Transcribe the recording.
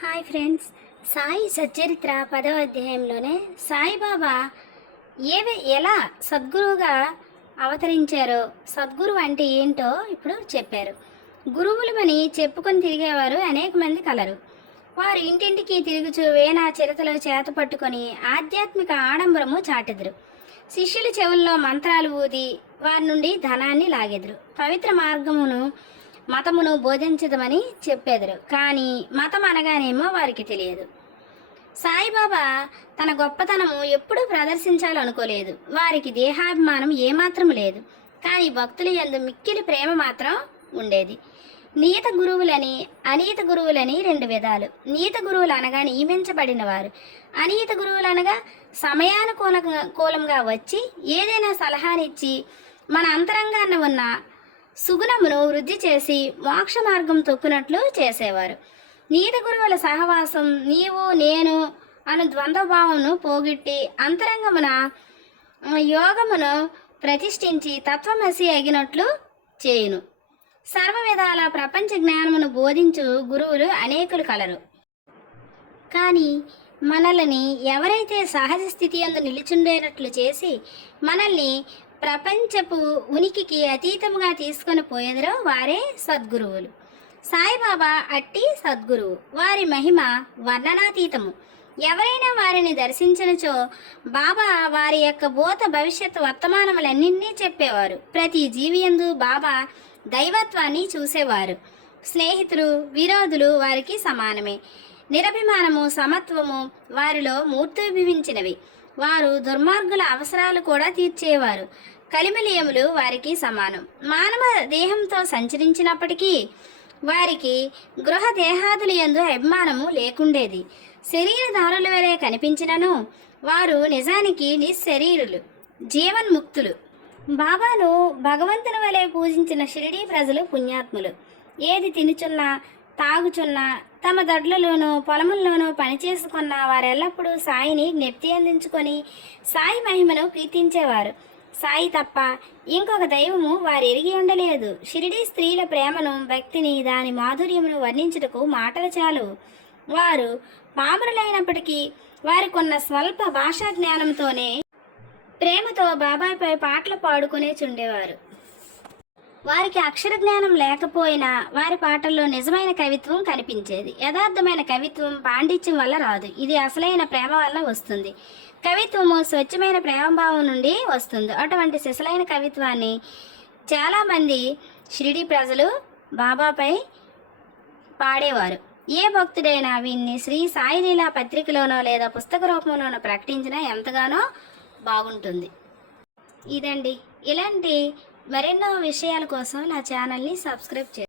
Hi friends. Sai Satcharitra పదవ అధ్యాయంలోనే సాయిబాబా ఏవే ఎలా సద్గురువుగా అవతరించారో సద్గురువు అంటే ఏంటో ఇప్పుడు చెప్పారు. గురువులమని చెప్పుకొని తిరిగేవారు అనేక మంది కలరు. వారు ఇంటింటికి తిరుగుచు వేనా చిరతలో చేత పట్టుకొని ఆధ్యాత్మిక ఆడంబరము చాటెదురు. శిష్యుల చెవుల్లో మంత్రాలు ఊది వారి నుండి ధనాన్ని లాగెదురు. పవిత్ర మార్గమును మతమును బోధించదమని చెప్పెదరు. కానీ మతం అనగానేమో వారికి తెలియదు. సాయిబాబా తన గొప్పతనము ఎప్పుడూ ప్రదర్శించాలనుకోలేదు. వారికి దేహాభిమానం ఏమాత్రం లేదు. కానీ భక్తుల ఎందు మిక్కిలి ప్రేమ మాత్రం ఉండేది. నీత గురువులని అనీత గురువులని రెండు విధాలు. నీత గురువులు అనగా నియమించబడిన వారు. అనీత గురువులు అనగా సమయానుకూల కూలంగా వచ్చి ఏదైనా సలహానిచ్చి మన అంతరంగాన ఉన్న సుగుణమును వృద్ధి చేసి మోక్ష మార్గం తొక్కునట్లు చేసేవారు. నీత గురువుల సహవాసం నీవు నేను అను ద్వంద్వభావమును పోగొట్టి అంతరంగమున యోగమును ప్రతిష్ఠించి తత్వమసి అగినట్లు చేయును. సర్వ విధాల ప్రపంచ జ్ఞానమును బోధించు గురువులు అనేకులు కలరు. కానీ మనల్ని ఎవరైతే సహజ స్థితి అందు నిలిచుండేటట్లు చేసి మనల్ని ప్రపంచపు ఉనికికి అతీతముగా తీసుకొని పోయేదరో వారే సద్గురువులు. సాయిబాబా అట్టి సద్గురువు. వారి మహిమ వర్ణనాతీతము. ఎవరైనా వారిని దర్శించినచో బాబా వారి యొక్క భూత భవిష్యత్ వర్తమానములన్నింటినీ చెప్పేవారు. ప్రతి జీవియందు బాబా దైవత్వాన్ని చూసేవారు. స్నేహితులు విరోధులు వారికి సమానమే. నిరభిమానము సమత్వము వారిలో మూర్తిభవించినవి వారు దుర్మార్గుల అవసరాలు కూడా తీర్చేవారు. కలిమిలియములు వారికి సమానం. మానవ దేహంతో సంచరించినప్పటికీ వారికి గృహ దేహాదులు ఎందు అభిమానము లేకుండేది. శరీరధారుల వలె కనిపించినను వారు నిజానికి నిశరీరులు జీవన్ముక్తులు. బాబాను భగవంతుని వలె పూజించిన షిరిడీ ప్రజలు పుణ్యాత్ములు. ఏది తినుచున్నా తాగుచున్న తమ దొడ్లలోనూ పొలముల్లోనూ పనిచేసుకున్న వారెల్లప్పుడూ సాయిని జ్ఞప్తి అందించుకొని సాయి మహిమను కీర్తించేవారు. సాయి తప్ప ఇంకొక దైవము వారు ఎరిగి ఉండలేదు. షిరిడీ స్త్రీల ప్రేమను భక్తిని దాని మాధుర్యమును వర్ణించుటకు మాటలు చాలు. వారు పామరులైనప్పటికీ వారికున్న స్వల్ప భాషా జ్ఞానంతోనే ప్రేమతో బాబాయ్పై పాటలు పాడుకునే చుండేవారు వారికి అక్షర జ్ఞానం లేకపోయినా వారి పాటల్లో నిజమైన కవిత్వం కనిపించేది. యథార్థమైన కవిత్వం పాండిత్యం వల్ల రాదు. ఇది అసలైన ప్రేమ వల్ల వస్తుంది. కవిత్వము స్వచ్ఛమైన ప్రేమభావం నుండి వస్తుంది. అటువంటి సిసలైన కవిత్వాన్ని చాలామంది షిరిడి ప్రజలు బాబాపై పాడేవారు. ఏ భక్తుడైనా వీన్ని శ్రీ సాయిలీలా పత్రికలోనో లేదా పుస్తక రూపంలోనో ప్రకటించినా ఎంతగానో బాగుంటుంది. ఇదండి. ఇలాంటి మరెన్నో విషయాల కోసం నా ఛానల్ని సబ్స్క్రైబ్ చేయండి.